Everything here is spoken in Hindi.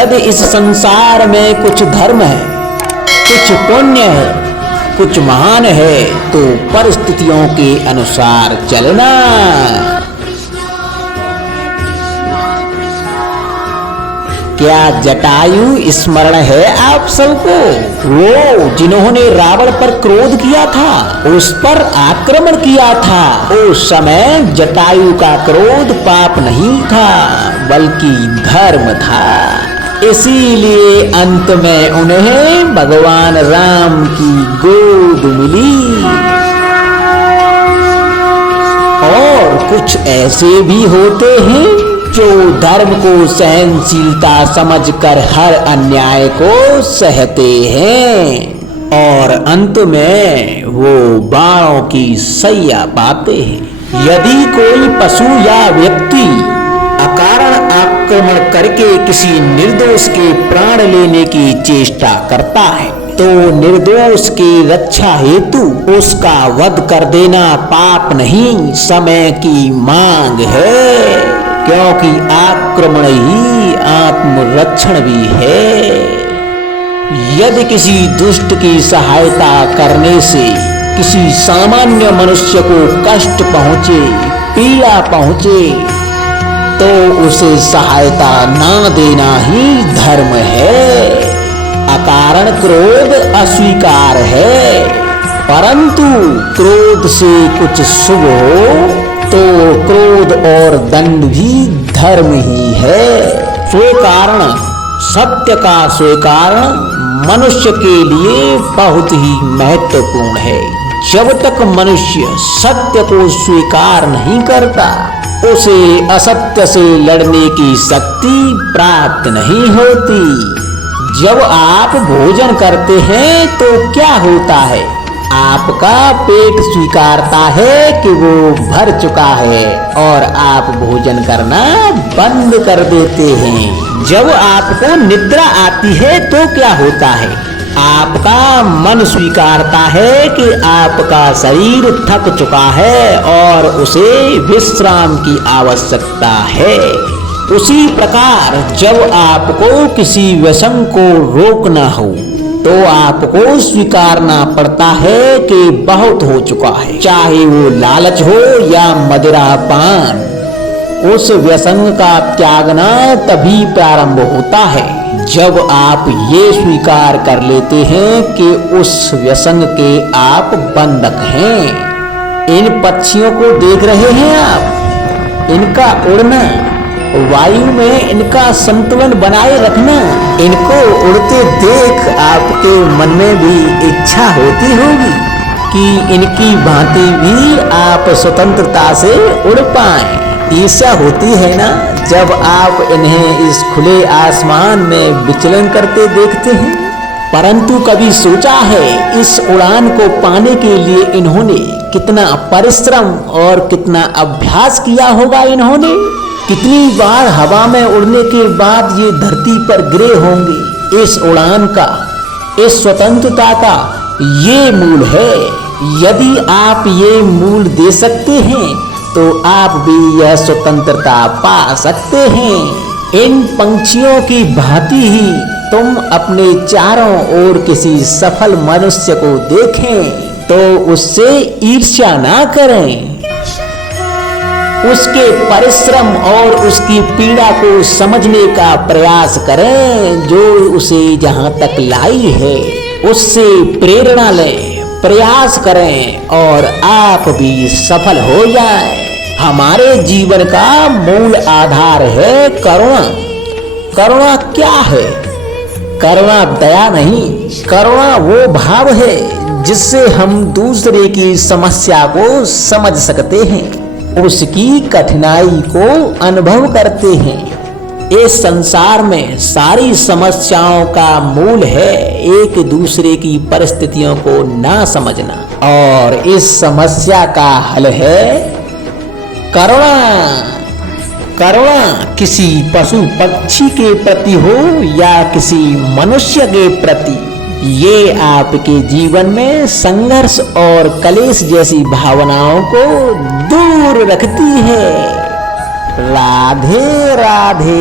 यदि इस संसार में कुछ धर्म है, कुछ पुण्य है, कुछ महान है, तो परिस्थितियों के अनुसार चलना। क्या जटायु स्मरण है आप सबको? वो जिन्होंने रावण पर क्रोध किया था, उस पर आक्रमण किया था। उस समय जटायु का क्रोध पाप नहीं था, बल्कि धर्म था। इसीलिए अंत में उन्हें भगवान राम की गोद मिली। और कुछ ऐसे भी होते हैं जो धर्म को सहनशीलता समझकर हर अन्याय को सहते हैं और अंत में वो बाणों की सैया पाते हैं। यदि कोई पशु या व्यक्ति अकारण आक्रमण करके किसी निर्दोष के प्राण लेने की चेष्टा करता है, तो निर्दोष की रक्षा हेतु उसका वध कर देना पाप नहीं, समय की मांग है। क्योंकि आक्रमण ही आत्मरक्षण भी है। यदि किसी दुष्ट की सहायता करने से किसी सामान्य मनुष्य को कष्ट पहुंचे, पीड़ा पहुंचे, तो उसे सहायता ना देना ही धर्म है। अकारण क्रोध अस्वीकार है, परंतु क्रोध से कुछ शुभ हो तो क्रोध और दंड भी धर्म ही है। स्वीकारण, सत्य का स्वीकारण मनुष्य के लिए बहुत ही महत्वपूर्ण है। जब तक मनुष्य सत्य को स्वीकार नहीं करता, उसे असत्य से लड़ने की शक्ति प्राप्त नहीं होती। जब आप भोजन करते हैं तो क्या होता है? आपका पेट स्वीकारता है कि वो भर चुका है और आप भोजन करना बंद कर देते हैं। जब आपको निद्रा आती है तो क्या होता है? आपका मन स्वीकारता है कि आपका शरीर थक चुका है और उसे विश्राम की आवश्यकता है। उसी प्रकार जब आपको किसी व्यसन को रोकना हो तो आपको स्वीकारना पड़ता है कि बहुत हो चुका है, चाहे वो लालच हो या मदिरा पान। उस व्यसन का त्यागना तभी प्रारंभ होता है जब आप ये स्वीकार कर लेते हैं कि उस व्यसन के आप बंधक हैं। इन पक्षियों को देख रहे हैं आप, इनका उड़ना, वायु में इनका संतुलन बनाए रखना, इनको उड़ते देख आपके मन में भी इच्छा होती होगी कि इनकी भांति भी आप स्वतंत्रता से उड़ पाएं। ईर्ष्या होती है ना जब आप इन्हें इस खुले आसमान में विचलन करते देखते हैं। परंतु कभी सोचा है इस उड़ान को पाने के लिए इन्होंने कितना परिश्रम और कितना अभ्यास किया होगा? इन्होंने कितनी बार हवा में उड़ने के बाद ये धरती पर गिरे होंगे। इस उड़ान का, इस स्वतंत्रता का ये मूल है। यदि आप ये मूल दे सकते हैं तो आप भी यह स्वतंत्रता पा सकते हैं। इन पंछियों की भांति ही तुम अपने चारों ओर किसी सफल मनुष्य को देखें तो उससे ईर्ष्या ना करें। उसके परिश्रम और उसकी पीड़ा को समझने का प्रयास करें जो उसे जहां तक लाई है। उससे प्रेरणा लें, प्रयास करें और आप भी सफल हो जाएं। हमारे जीवन का मूल आधार है करुणा। करुणा क्या है? करुणा दया नहीं, करुणा वो भाव है जिससे हम दूसरे की समस्या को समझ सकते हैं, उसकी कठिनाई को अनुभव करते हैं। इस संसार में सारी समस्याओं का मूल है एक दूसरे की परिस्थितियों को ना समझना, और इस समस्या का हल है करुणा। करुणा किसी पशु पक्षी के प्रति हो या किसी मनुष्य के प्रति, ये आपके जीवन में संघर्ष और कलेश जैसी भावनाओं को दूर रखती है। राधे राधे।